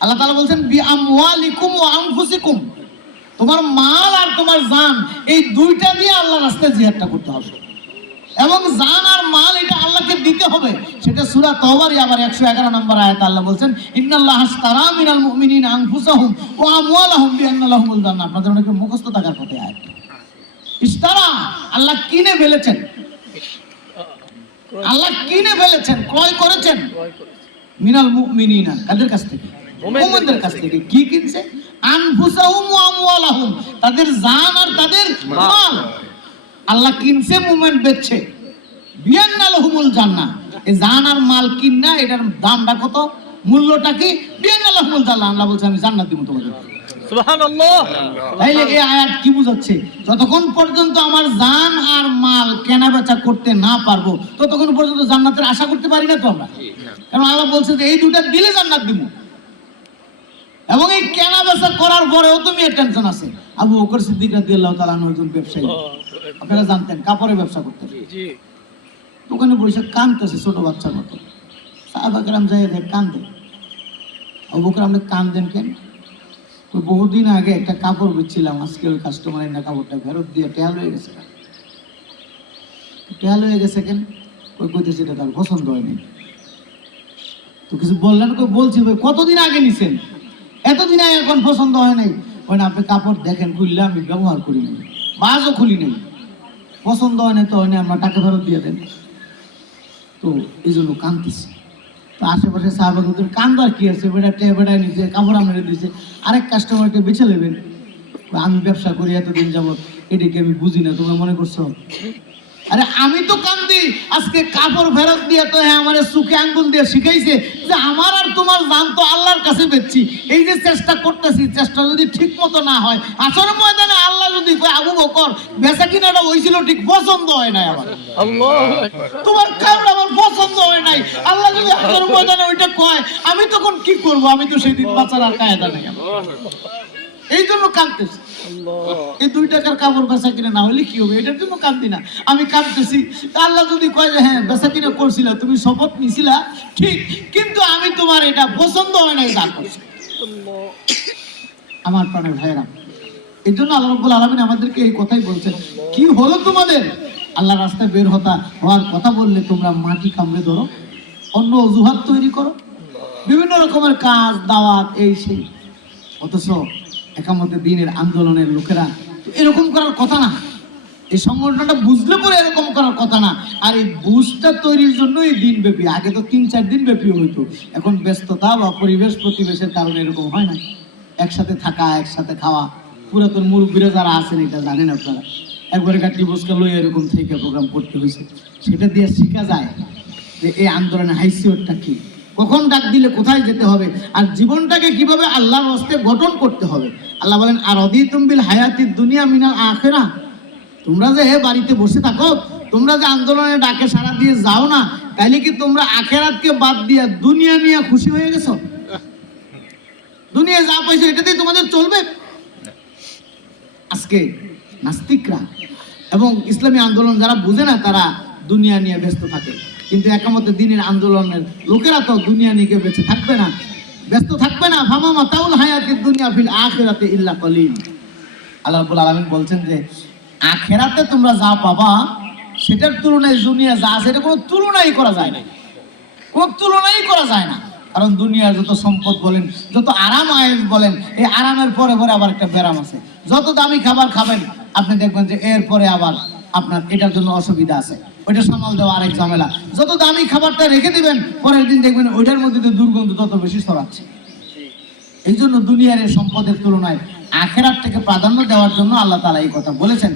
আল্লাহ তাআলা বলছেন বি আমওয়ালিকুম ওয়া আনফুসিকুম। তোমার মাল আর তোমার জান এই দুইটা দিয়ে আল্লাহ রাস্তায় জিহাদটা করতে হবে। এবং জান আর মাল এটা আল্লাহকে দিতে হবে। সেটা সূরা তওবারই আবার 111 নম্বর আয়াত আল্লাহ বলছেন ইন্নাল্লাহ আশতারা মিনাল মুমিনিনা আনফুসাহুম ওয়া আমওয়ালাহুম বিআন্না লাহুমুল জান্নাহ। আপনাদের অনেকে মুখস্থ থাকার কথা আয়াত। ইশতারা আল্লাহ কিনে ফেলেছেন। আল্লাহ কিনে ফেলেছেন ক্রয় করেছেন। মিনাল মুমিনিনা কাদের কাছ থেকে? মুমিনদের কাছ থেকে কি কিনছে? আনফুসাহুম ওয়া আমওয়ালাহুম। তাদের জান আর তাদের মাল। আল্লাহ কিনছে মুমিন বেচছে। বিয়ান্না লাহুমুল জান্নাহ। এই জান আর মাল কিনা এটার দামটা কত? মূল্যটা কি? বিয়ান্না লাহুমুল জান্নাহ। আল্লাহ বলছে আমি জান্নাত দিব তোমাদের। সুবহানাল্লাহ। তাইলে এই আয়াত কি বুঝাচ্ছে? যতক্ষণ পর্যন্ত আমার জান আর মাল কেনা বেচা করতে না পারব ততক্ষণ পর্যন্ত জান্নাতের আশা করতে পারি না তো আমরা। কারণ আল্লাহ বলছে যে এই দুটা দিলে জান্নাত দিব এবং এই কেনা বেচা করার পরেও তুমি টেনশন আছে। আবু বকর সিদ্দিক রাদিয়াল্লাহু তাআলা আনহু একজন ব্যবসায়ী। আপনারা জানতেন কাপড়ের ব্যবসা করতেন জি দোকানে বসে কানতেছে ছোট বাচ্চার মতো। যাই দেখ কান্দে আবু বকর আপনি কান্দেন কেন? তো বহুদিন আগে একটা কাপড় বেচছিলাম আজকে ওই কাস্টমারের না কাপড়টা ফেরত দিয়ে টেয়াল হয়ে গেছে। টেয়াল হয়ে গেছে কেন? ওই কইতেছে এটা তার পছন্দ হয়নি। তো কিছু বললেন কই বলছি ভাই কতদিন আগে নিছেন? এতদিন এখন পছন্দ হয় নাই। ওই আপনি কাপড় দেখেন, খুললে আমি ব্যবহার করি নাই। বাজও খুলি নাই। পছন্দ হয় না তো হয় না আমরা টাকা ফেরত দিয়ে দেন। তো এই জন্য কান্দতেছি তো আশেপাশে সাহাবাগুদের কান্দার কি আছে? বেটা টে বেটায় নিছে, কাপড় মেরে দিছে, আরেক কাস্টমারকে বেছে নেবেন। আমি ব্যবসা করি এতদিন যাবত এটাকে আমি বুঝি না, তোমরা মনে করছ? আরে আমি তো কান্দি। আজকে কাপড় ফেরত দিয়ে তো হ্যাঁ আমার সুখে আঙ্গুল দিয়ে শিখাইছে যে আমার আর তোমার জান তো আল্লাহর কাছে বেচছি এই যে চেষ্টা করতেছি চেষ্টা যদি ঠিক মতো না হয় আসলে ময়দানে আল্লাহ যদি আবু বকর বেচা কিনাটা হয়েছিল ঠিক পছন্দ হয় নাই আমার। তোমার কারণ আমার পছন্দ হয় নাই। আল্লাহ যদি হাজার ময়দানে ওইটা কয় আমি তখন কি করব? আমি তো সেই দিন বাঁচার আর কায়দা নেই এই জন্য কাঁদতেছি। এই দুই টাকার কাপড় বেচা কিনা না হলে কি হবে? এটার জন্য কাঁদতি না। আমি কাঁদতেছি। আল্লাহ যদি কয় যে হ্যাঁ বেচা কিনা করছিলা তুমি শপথ নিছিলা? ঠিক কিন্তু আমি তোমার এটা পছন্দ হয় যা করছ। আমার প্রাণের ভাইয়েরা এই জন্য আল্লাহ রব্বুল আলমিন আমাদেরকে এই কথাই বলছেন। কি হলো তোমাদের? আল্লাহ রাস্তায় বের হতা হওয়ার কথা বললে তোমরা মাটি কামড়ে ধরো অন্য অজুহাত তৈরি করো। বিভিন্ন রকমের কাজ দাওয়াত এই সেই। অথচ একামতে দিনের আন্দোলনের লোকেরা এরকম করার কথা না। এই সংগঠনটা বুঝলে পরে এরকম করার কথা না। আর এই বুঝটা তৈরির জন্য এই দিন ব্যাপী আগে তো তিন, চার দিন ব্যাপী হইতো। এখন ব্যস্ততা বা পরিবেশ প্রতিবেশের কারণে এরকম হয় না। একসাথে থাকা, একসাথে খাওয়া। পুরাতন মুরব্বীরা যারা আছেন, এটা জানেন আপনারা। একবারে কাটি বসকে লই এরকম থেকে প্রোগ্রাম করতে হয়েছে সেটা দিয়ে শেখা যায় যে এই আন্দোলনের হাইসিওরটা কি? কখন ডাক দিলে কোথায় যেতে হবে? আর জীবনটাকে কীভাবে আল্লাহর হস্তে গঠন করতে হবে? আল্লাহ বলেন আর অদিতুম্বিল হায়াতি দুনিয়া মিনাল আখেরা। তোমরা যে হে বাড়িতে বসে থাকো, তোমরা যে আন্দোলনে ডাকে সারা দিয়ে যাও না, তাইলে কি তোমরা আখেরাতকে বাদ দিয়া দুনিয়া নিয়ে খুশি হয়ে গেছো? দুনিয়া যা পাইছো এটাতেই তোমাদের চলবে? আজকে নাস্তিকরা এবং ইসলামী আন্দোলন যারা বুঝে না, তারা দুনিয়া নিয়ে ব্যস্ত থাকে। কিন্তু একামতে দিনের আন্দোলনের লোকেরা তো দুনিয়া নিয়ে বেঁচে থাকবে না। ব্যস্ত থাকবে না। ফামা মাতাউল হায়াতি দুনিয়া ফিল আখিরাতে ইল্লা কলিল। আল্লাহ রাব্বুল আলামিন বলছেন যে, আখেরাতে তোমরা যা পাবা, সেটার তুলনায় দুনিয়া যা আছে, এটা কোনো তুলনাই করা যায় না। কোনো তুলনাই করা যায় না। কারণ দুনিয়ার যত সম্পদ বলেন, যত আরাম আয়েস বলেন, এই আরামের পরে পরে আবার একটা ব্যারাম আছে। যত দামি খাবার খাবেন, আপনি দেখবেন যে এর পরে আবার আপনার এটার জন্য অসুবিধা আছে। ওইটা সামাল দেওয়া আরেক ঝামেলা। যত দামি খাবারটা রেখে দিবেন, পরের দিন দেখবেন ওইটার মধ্যে তো দুর্গন্ধ তত বেশি ছড়াচ্ছে। এই জন্য দুনিয়ার সম্পদের তুলনায় আখেরার থেকে প্রাধান্য দেওয়ার জন্য আল্লাহ তালা এই কথা বলেছেন।